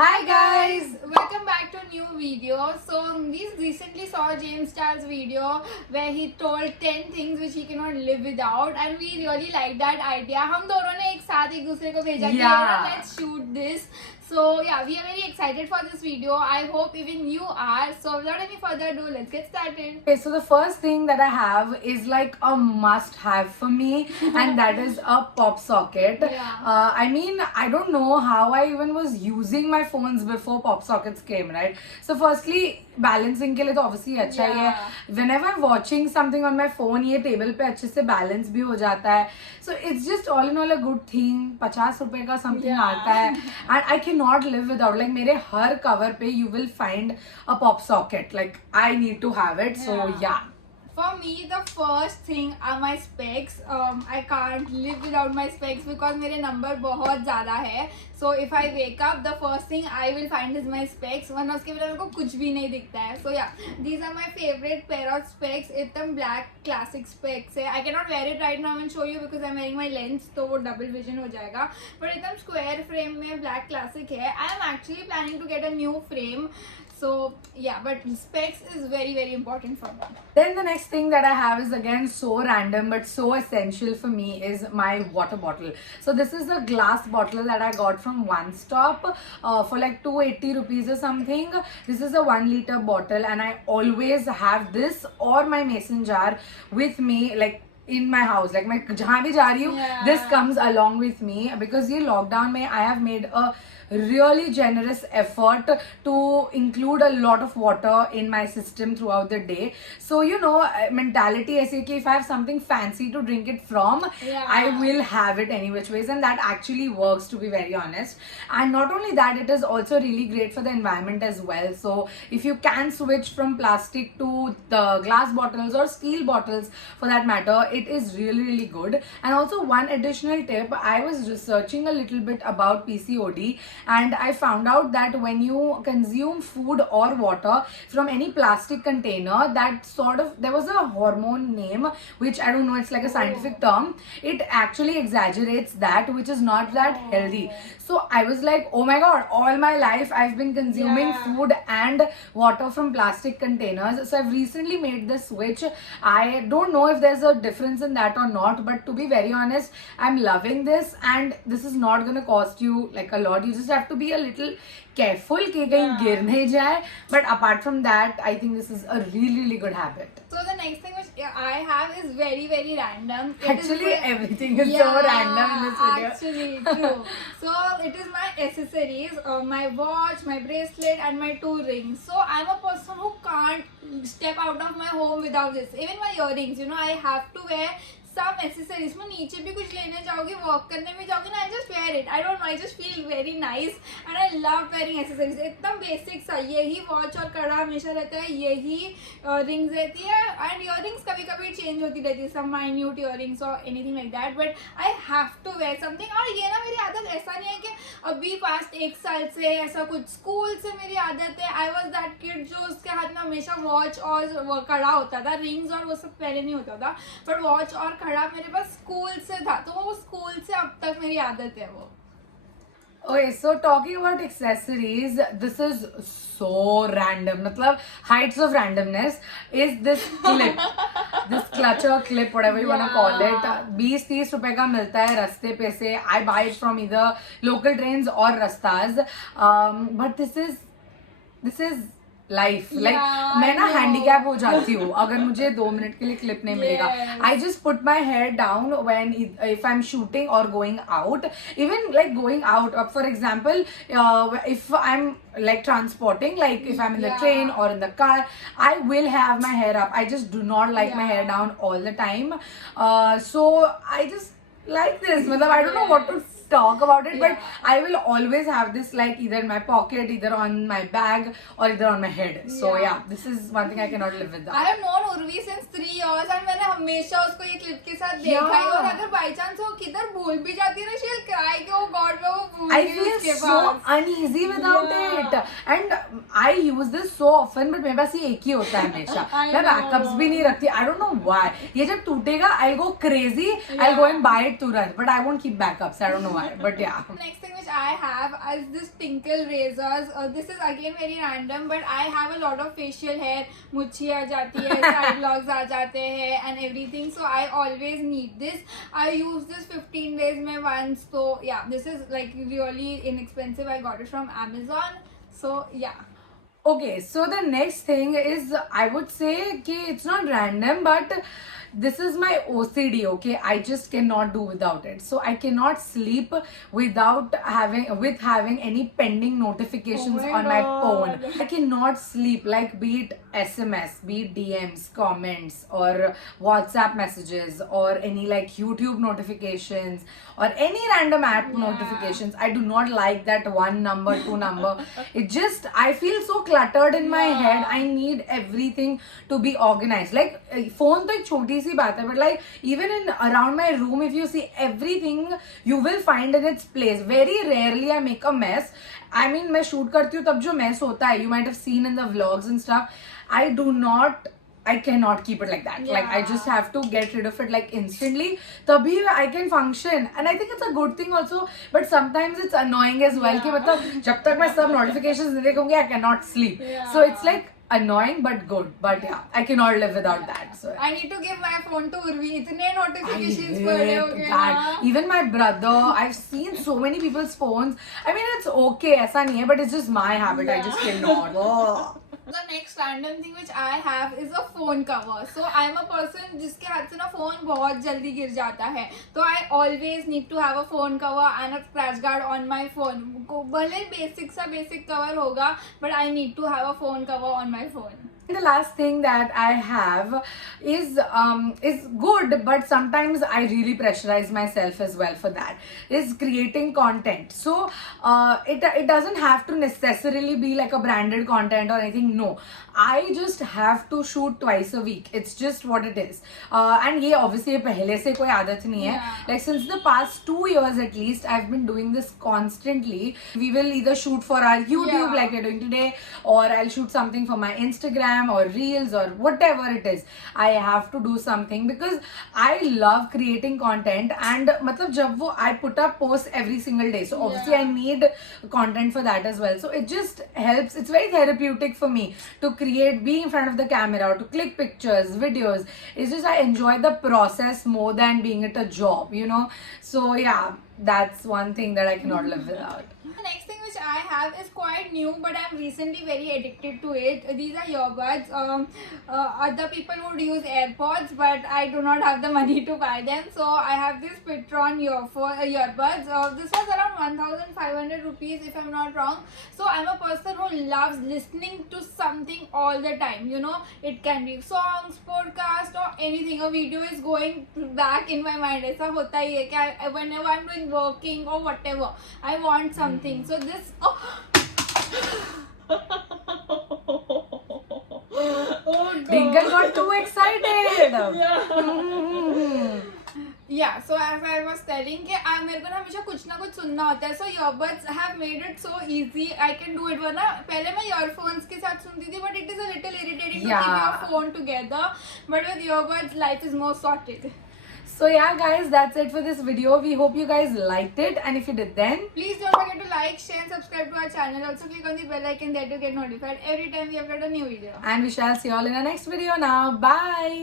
Hi guys! Welcome back to a new video. So we recently saw James Starr's video where he told 10 things which he cannot live without, and we really like that idea. हम दोनों ने एक साथ एक दूसरे को भेजा कि let's shoot this. So yeah, we are very excited for this video. I hope even you are. So without any further ado, let's get started. Okay, so the first thing that I have is like a must have for me and that is a pop socket. Yeah. I mean, I don't know how I even was using my phones before pop sockets came, right? So firstly, balancing के लिए तो obviously अच्छा ही है. Whenever I'm watching something on my phone, ये table पे अच्छे से balance भी हो जाता है. So it's just all in all a good thing. 50 रुपए का something आता है and I cannot live without. Like मेरे हर cover पे you will find a pop socket. Like I need to have it. So yeah. For me, the first thing are my specs. I can't live without my specs because मेरे number बहुत ज़्यादा है. So if I wake up, the first thing I will find is my specs. वरना उसके बिना मेरे को कुछ भी नहीं दिखता है. So yeah, these are my favorite pair of specs. एकदम black classic specs है. I cannot wear it right now and show you because I'm wearing my lens, तो वो double vision हो जाएगा. But एकदम square frame में black classic है. I am actually planning to get a new frame. So yeah, but specs is very very important for me. Then the next thing that I have is again so random but so essential for me is my water bottle. So this is a glass bottle that I got from One Stop for like 280 rupees or something. This is a 1 liter bottle and I always have this or my mason jar with me, like in my house. Like मैं जहाँ भी जा रही हूँ, this comes along with me because ये lockdown में I have made a really generous effort to include a lot of water in my system throughout the day. So you know, mentality ऐसी है कि if I have something fancy to drink it from, I will have it any which ways, and that actually works, to be very honest. And not only that, it is also really great for the environment as well. So if you can switch from plastic to the glass bottles or steel bottles for that matter, it is really good. And also one additional tip, I was researching a little bit about PCOD and I found out that when you consume food or water from any plastic container, that sort of, there was a hormone name which I don't know, it's like a scientific term, it actually exaggerates that, which is not that healthy. So I was like, oh my god, all my life I've been consuming food and water from plastic containers. So I've recently made the switch. I don't know if there's a difference in that or not, but to be very honest, I'm loving this and this is not gonna cost you like a lot. You just have to be a little careful कि कहीं गिर नहीं जाए. But apart from that, I think this is a really good habit. So the next thing which I have is very random. Actually, everything is so random in this video. Actually, true. So it is my accessories, my watch, my bracelet, and my 2 rings. So I'm a person who can't step out of my home without this. Even my earrings, you know, I have to wear some accessories. मैं नीचे भी कुछ लेने जाऊँगी, walk करने में जाऊँगी ना, I just wear it. I don't know, I just feel very nice and I love wearing accessories. एकदम basic सा यही watch और कड़ा हमेशा रहता है, यही rings रहती है and earrings कभी कभी change होती रहती है, some minute earrings or anything like that. But I have to wear something. और ये ना मेरी आदत ऐसा नहीं है कि अभी past 1 साल से ऐसा कुछ, स्कूल से मेरी आदत है. I was that kid जो उसके हाथ में हमेशा watch और कड़ा होता था, rings और वो सब पहले नहीं होता था, but watch और खड़ा मेरे पास स्कूल से था, तो वो स्कूल से अब तक मेरी आदत है वो. Okay, so talking about accessories, this is so random. मतलब heights of randomness is this clip, this clutcher clip, whatever you wanna call it. 20-30 रुपए का मिलता है रास्ते पे से. I buy it from either local trains or rastas. But this is life like मैं ना हैंडीकैप हो जाती हूँ अगर मुझे 2 मिनट के लिए क्लिप नहीं मिलेगा. I just put my hair down when if I am shooting or going out, even like going out. For example if I'm like transporting, like if I'm in the train or in the car, I will have my hair up. I just do not like my hair down all the time. So I just like this. I don't know what to talk about it, but I will always have this like either in my pocket, either on my bag or either on my head. So yeah, this is one thing I cannot live without. I have known Urvi since 3 years and मैंने हमेशा उसको ये clip के साथ देखा है. और अगर by chance वो किधर भूल भी जाती है ना, she'll cry कि oh God मैं वो भूल I गई उसके feel so pass. uneasy without it. And I use this so often, but मेरे पास ये एक ही होता है हमेशा. मैं backups भी नहीं रखती. I don't know why. ये जब टूटेगा, I'll go crazy. I'll go and buy it तुरंत. But I won't keep backups. I don't know why. But yeah. Next thing which I have is this Tinkle razors. This is again very random, but I have a lot of facial hair. मुच्छी आ जाती है, side locks आ जाते हैं, and everything. So I always need this. I use this 15 days में once. So yeah, this is like really inexpensive. I got it from Amazon. So yeah. Okay, so the next thing is, I would say कि it's not random, but this is my OCD. Okay, I just cannot do without it. So I cannot sleep without having any pending notifications Oh my on my God. phone. I cannot sleep, like be it SMS, be it DMs, comments, or WhatsApp messages, or any like YouTube notifications, or any random app notifications. I do not like that one number, two number. It just, I feel so cluttered in my head. I need everything to be organized. Like phone तो एक छोटी सी बात है, but like even in around my room, if you see everything, you will find in its place. Very rarely I make a mess. I mean, मैं shoot करती हूँ तब जो mess होता है, you might have seen in the vlogs and stuff. I cannot keep it like that. Like I just have to get rid of it like instantly. तभी I can function, and I think it's a good thing also. But sometimes it's annoying as well. कि मतलब जब तक मैं सब notifications नहीं देखूंगी, I cannot sleep. So it's like annoying but good. But yeah, I cannot live without that. So I need to give my phone to Urvi. इतने notifications I पड़े hate हो गए that. ना. Even my brother, I've seen so many people's phones. I mean, it's okay, ऐसा नहीं है, but it's just my habit. I just cannot. Oh. The next random thing which I have is a phone cover. So I'm a person जिसके हाथ से ना phone बहुत जल्दी गिर जाता है. So I always need to have a phone cover and a scratch guard on my phone. भले basic सा basic cover होगा, but I need to have a phone cover on my phone. The last thing that I have is good, but sometimes I really pressurize myself as well for that. Is creating content. So it doesn't have to necessarily be like a branded content or anything. No, I just have to shoot twice a week. It's just what it is. And ये obviously पहले से कोई आदत नहीं है. Yeah. Like since the past 2 years at least, I've been doing this constantly. We will either shoot for our YouTube Yeah. like we're doing today, or I'll shoot something for my Instagram or reels or whatever it is. I have to do something because I love creating content, and मतलब जब वो I put up posts every single day, so obviously I need content for that as well. So it just helps. It's very therapeutic for me to create, be in front of the camera, to click pictures, videos. It's just I enjoy the process more than being it a job, you know. So yeah, that's one thing that I cannot live without. The next thing which I have is quite new, but I'm recently very addicted to it. These are earbuds. Other people would use AirPods, but I do not have the money to buy them. So I have this Pitron earbuds. This was around 1,500 rupees if I'm not wrong. So I'm a person who loves listening to something all the time. You know, it can be songs, podcast, or anything. A video is going back in my mind. ऐसा होता ही है कि whenever I'm doing working or whatever, I want something. So this. Dingle got too excited. Yeah, so as I was telling कि मेरे को ना हमेशा कुछ ना कुछ सुनना होता है. So earbuds have made it so easy. I can do it. वरना पहले मैं earphones के साथ सुनती थी, but it is a little irritating to keep your phone together. But with earbuds, life is more sorted. So yeah guys, that's it for this video. We hope you guys liked it, and if you did, then Please don't forget to like, share and subscribe to our channel. Also click on the bell icon there to get notified every time we upload a new video. and we shall see you all in our next video now. Bye.